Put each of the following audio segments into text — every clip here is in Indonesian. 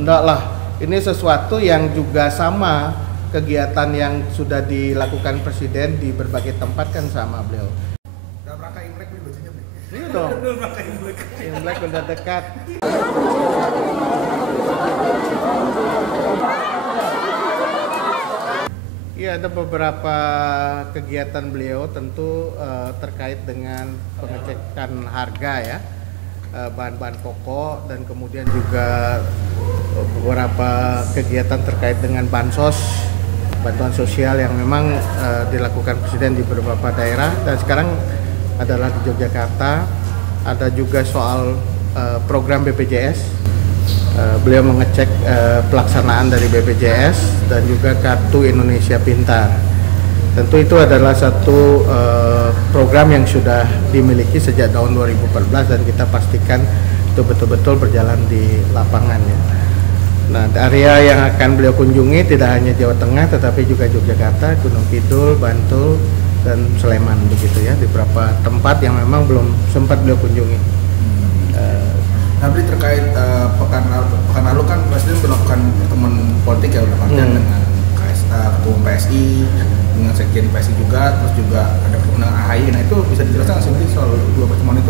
Enggak lah, ini sesuatu yang juga sama kegiatan yang sudah dilakukan Presiden di berbagai tempat kan sama beliau. Dalam rangka Imlek beli bajunya beli. Iya dong. Dalam rangka Imlek. Imlek udah dekat. Iya, ada beberapa kegiatan beliau tentu terkait dengan pengecekan harga ya, bahan-bahan pokok, dan kemudian juga beberapa kegiatan terkait dengan bansos, bantuan sosial yang memang dilakukan Presiden di beberapa daerah, dan sekarang adalah di Yogyakarta. Ada juga soal program BPJS. Beliau mengecek pelaksanaan dari BPJS dan juga Kartu Indonesia Pintar. Tentu itu adalah satu program yang sudah dimiliki sejak tahun 2014 dan kita pastikan itu betul-betul berjalan di lapangan ya. Nah, area yang akan beliau kunjungi tidak hanya Jawa Tengah tetapi juga Yogyakarta, Gunung Kidul, Bantul, dan Sleman begitu ya, di beberapa tempat yang memang belum sempat beliau kunjungi. Tapi terkait pekan lalu kan Presiden melakukan pertemuan politik ya dengan Ketua PSI, dengan Sekjen PSI juga, terus juga ada pertemuan dengan AHY. Nah itu bisa dijelaskan sih soal dua pertemuan itu?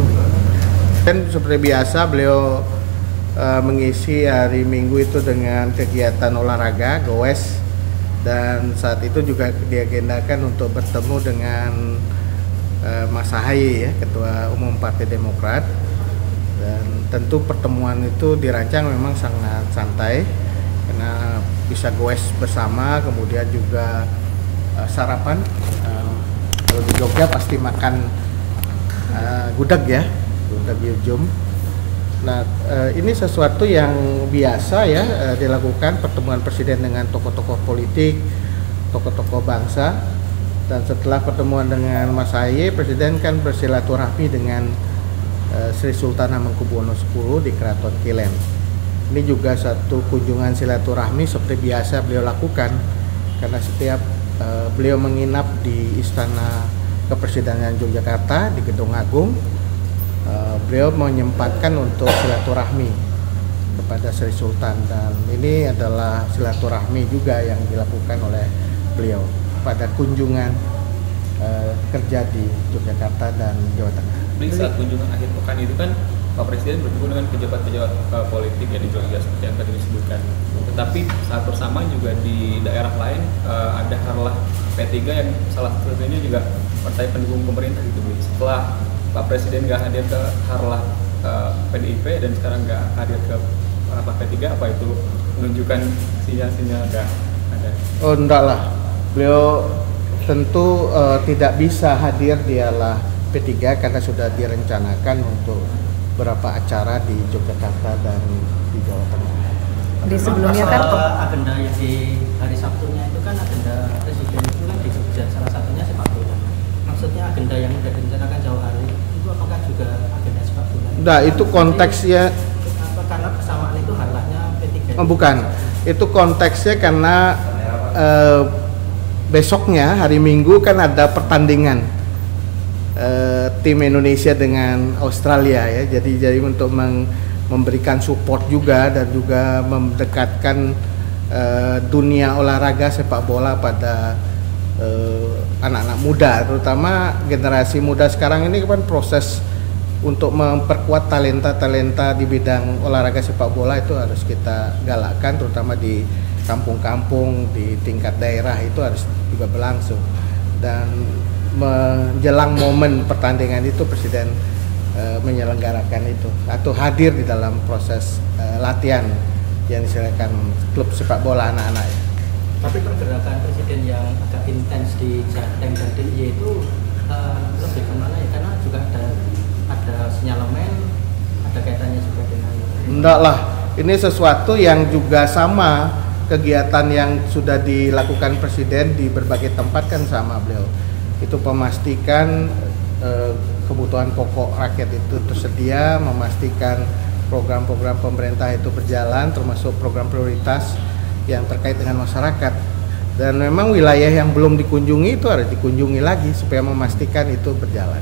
Kan seperti biasa beliau mengisi hari Minggu itu dengan kegiatan olahraga, goes, dan saat itu juga diagendakan untuk bertemu dengan Mas AHY ya, Ketua Umum Partai Demokrat. Dan tentu pertemuan itu dirancang memang sangat santai karena bisa goes bersama, kemudian juga sarapan. Kalau di Jogja pasti makan gudeg ya, gudeg Yurjum. Nah, ini sesuatu yang biasa ya dilakukan pertemuan Presiden dengan tokoh-tokoh politik, tokoh-tokoh bangsa. Dan setelah pertemuan dengan Mas AHY, Presiden kan bersilaturahmi dengan Sri Sultan Hamengkubuwono X di Keraton Kilèn. Ini juga satu kunjungan silaturahmi seperti biasa beliau lakukan karena setiap beliau menginap di Istana Kepresidenan Yogyakarta di Gedung Agung, beliau menyempatkan untuk silaturahmi kepada Sri Sultan, dan ini adalah silaturahmi juga yang dilakukan oleh beliau pada kunjungan kerja di Yogyakarta dan Jawa Tengah. Saat kunjungan akhir pekan itu kan Pak Presiden bertemu dengan pejabat-pejabat politik ya di Jogja seperti yang tadi disebutkan. Tetapi saat bersamaan juga di daerah lain ada harlah P3 yang salah satunya juga partai pendukung pemerintah gitu. Setelah Pak Presiden nggak hadir ke harlah PDIP dan sekarang nggak hadir ke harlah P3, apa itu menunjukkan sinyal-sinyal nggak ada? Oh enggak lah, beliau tentu tidak bisa hadir di harlah P3 karena sudah direncanakan untuk beberapa acara di Yogyakarta dan di Jawa Tengah. Di sebelumnya kan agenda yang di hari Sabtunya itu kan agenda Presiden itu kan di Jogja, salah satunya sepak bola. Maksudnya agenda yang sudah direncanakan jauh hari itu apakah juga agenda sepak bola? Nah, itu konteksnya karena kesamaan itu harlahnya P3. Oh, bukan. Itu konteksnya karena besoknya hari Minggu kan ada pertandingan tim Indonesia dengan Australia ya, jadi untuk memberikan support juga dan juga mendekatkan dunia olahraga sepak bola pada anak-anak muda, terutama generasi muda sekarang ini kan proses untuk memperkuat talenta-talenta di bidang olahraga sepak bola itu harus kita galakkan, terutama di kampung-kampung, di tingkat daerah itu harus juga berlangsung. Dan menjelang momen pertandingan itu Presiden menyelenggarakan itu atau hadir di dalam proses latihan yang diselenggarakan klub sepak bola anak-anak ya. Tapi pergerakan Presiden yang agak intens di Jateng dan DIY itu lebih kemana ya? Karena juga ada sinyalemen, ada kaitannya juga dengan. Enggak lah, ini sesuatu yang juga sama kegiatan yang sudah dilakukan Presiden di berbagai tempat kan sama beliau. Itu memastikan kebutuhan pokok rakyat itu tersedia, memastikan program-program pemerintah itu berjalan, termasuk program prioritas yang terkait dengan masyarakat. Dan memang wilayah yang belum dikunjungi itu harus dikunjungi lagi supaya memastikan itu berjalan.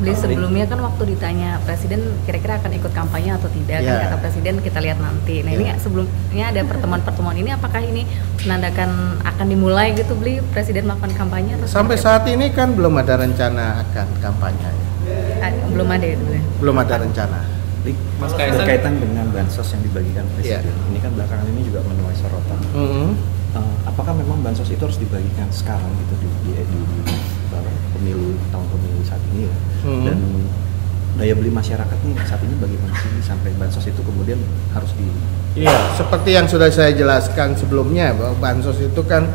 Beli sebelumnya kan waktu ditanya Presiden kira-kira akan ikut kampanye atau tidak, kan kata Presiden kita lihat nanti. Nah ini sebelumnya ada pertemuan-pertemuan ini, apakah ini menandakan akan dimulai gitu Beli Presiden melakukan kampanye? Atau sampai saat ini kan belum ada rencana akan kampanye. Belum ada itu Beli? Belum ada rencana. Mas Kaisang, berkaitan dengan bansos yang dibagikan Presiden, ini kan belakangan ini juga menuai sorotan. Apakah memang bansos itu harus dibagikan sekarang gitu di pemilu tahun pemilu saat ini ya? Dan daya beli masyarakat nih saat ini bagaimana sih sampai bansos itu kemudian harus di? Iya, seperti yang sudah saya jelaskan sebelumnya bahwa bansos itu kan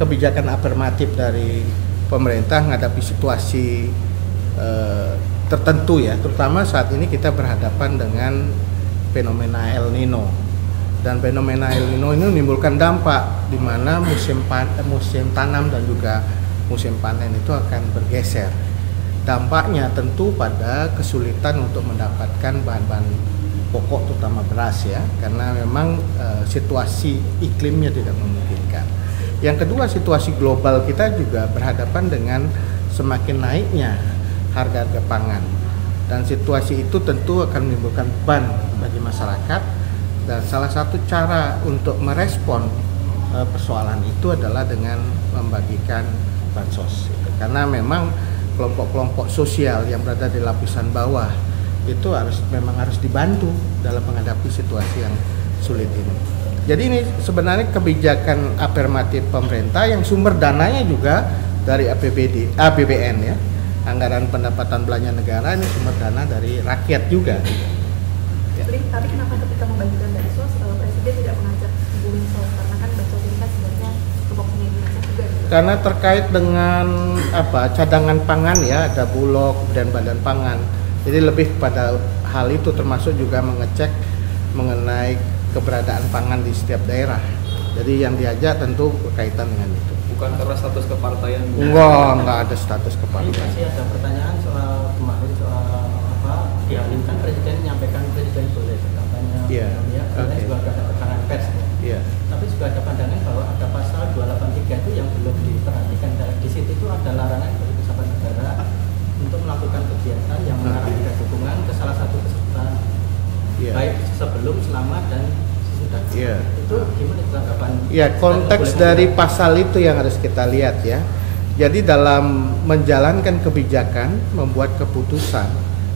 kebijakan afirmatif dari pemerintah menghadapi situasi tertentu ya, terutama saat ini kita berhadapan dengan fenomena El Nino. Dan fenomena El Nino ini menimbulkan dampak di mana musim tanam dan juga musim panen itu akan bergeser. Dampaknya tentu pada kesulitan untuk mendapatkan bahan-bahan pokok terutama beras ya, karena memang situasi iklimnya tidak memungkinkan. Yang kedua, situasi global kita juga berhadapan dengan semakin naiknya harga-harga pangan, dan situasi itu tentu akan menimbulkan beban bagi masyarakat. Dan salah satu cara untuk merespon persoalan itu adalah dengan membagikan bansos, karena memang kelompok-kelompok sosial yang berada di lapisan bawah itu memang harus dibantu dalam menghadapi situasi yang sulit ini. Jadi ini sebenarnya kebijakan afirmatif pemerintah yang sumber dananya juga dari APBN ya, anggaran pendapatan belanja negara, ini sumber dana dari rakyat juga. Ya. Tapi kenapa ketika membagikan bansos Presiden tidak mengajak Bulog, karena kan bansos ini kan sebenarnya kelompoknya Indonesia juga. Karena terkait dengan cadangan pangan ya, ada Bulog dan Badan Pangan. Jadi lebih pada hal itu, termasuk juga mengecek mengenai keberadaan pangan di setiap daerah. Jadi yang diajak tentu berkaitan dengan itu. Bukan karena status kepartaian? Enggak ada status Ini kepartaian. masih ada pertanyaan soal kemarin soal diambilkan Presiden menyampaikan Presiden boleh berkampanye, karena juga ada tekanan pers. Tapi juga ada pandangan bahwa ada pasal 283 itu yang belum diperhatikan. Di situ itu ada larangan bagi pejabat negara untuk melakukan kegiatan yang mengarahkan dukungan ke salah satu peserta, baik sebelum, selama, dan sesudah. Itu gimana tanggapan? Ya, konteks dari pasal itu yang harus kita lihat ya. Jadi dalam menjalankan kebijakan, membuat keputusan,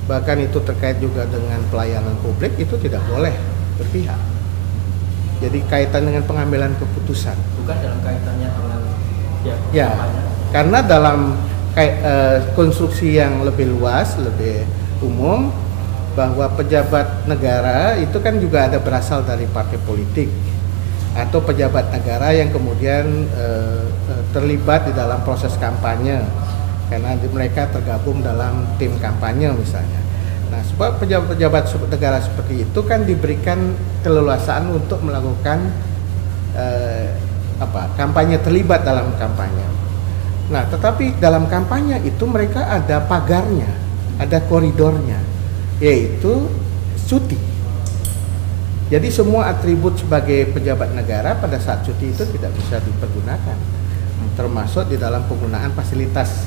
bahkan itu terkait juga dengan pelayanan publik, itu tidak boleh berpihak. Jadi kaitan dengan pengambilan keputusan. Bukan dalam kaitannya dengan kampanye. Karena dalam konstruksi yang lebih luas, lebih umum, bahwa pejabat negara itu kan juga ada berasal dari partai politik atau pejabat negara yang kemudian terlibat di dalam proses kampanye karena mereka tergabung dalam tim kampanye misalnya. Nah, sebab pejabat-pejabat negara seperti itu kan diberikan keleluasaan untuk melakukan kampanye, terlibat dalam kampanye. Nah, tetapi dalam kampanye itu mereka ada pagarnya, ada koridornya, yaitu cuti. Jadi semua atribut sebagai pejabat negara pada saat cuti itu tidak bisa dipergunakan, termasuk di dalam penggunaan fasilitas.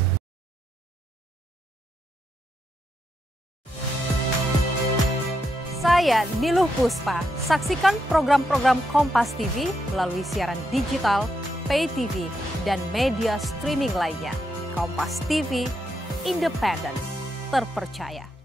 Saya Niluh Puspa. Saksikan program-program Kompas TV melalui siaran digital, pay TV, dan media streaming lainnya. Kompas TV, independen, terpercaya.